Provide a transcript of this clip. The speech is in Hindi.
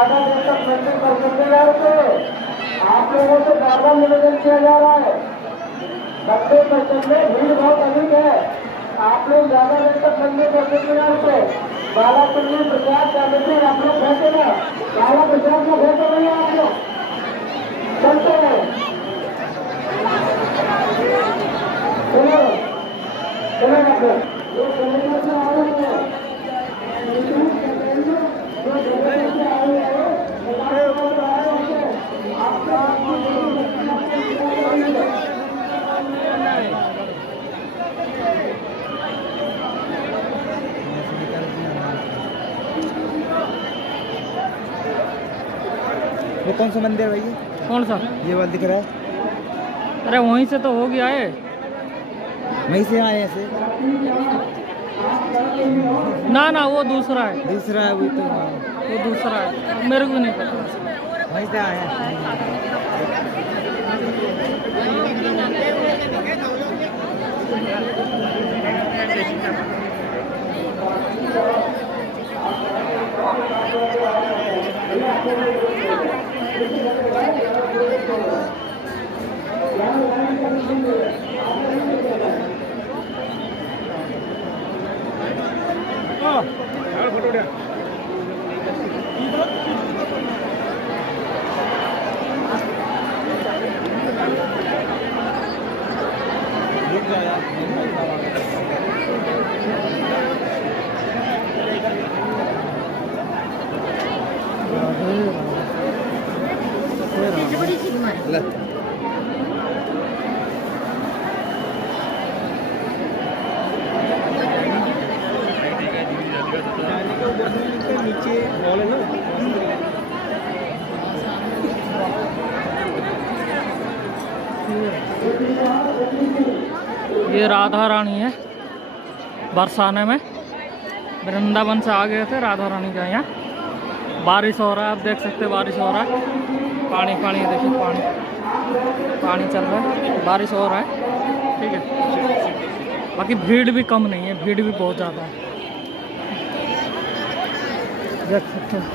ज्यादा देर तक मंदिर कर सकते हैं। आप लोगों से ज्यादा निवेदन किया जा रहा है। 90% में भीड़ बहुत अधिक है। आप लोग ज्यादा देर तक मंदिर कर सकते हैं। बाला कुल्ली प्रसाद जाने आप लोग बैठे ना, बाला प्रसाद को बैठे नहीं आप लोग चलते हैं। चलो चलो आप लोग जो कमेटी से आ रहे हैं, वो कौन सा मंदिर है भैया? कौन सा? ये वाला दिख रहा है। अरे वहीं से तो हो गया है। वहीं से आए ऐसे? ना ना वो दूसरा है। दूसरा है, वही तो। वो दूसरा है, मेरे को नहीं पता। वहीं से आए हैं। नीचे बॉल है ना। ये राधा रानी है। बरसाने में वृंदावन से आ गए थे राधा रानी का। यहाँ बारिश हो रहा है, आप देख सकते हैं बारिश हो रहा है। पानी पानी देखिए, पानी पानी चल रहा है, बारिश हो रहा है। ठीक है, बाकी भीड़ भी कम नहीं है, भीड़ भी बहुत ज़्यादा है, देख सकते हैं।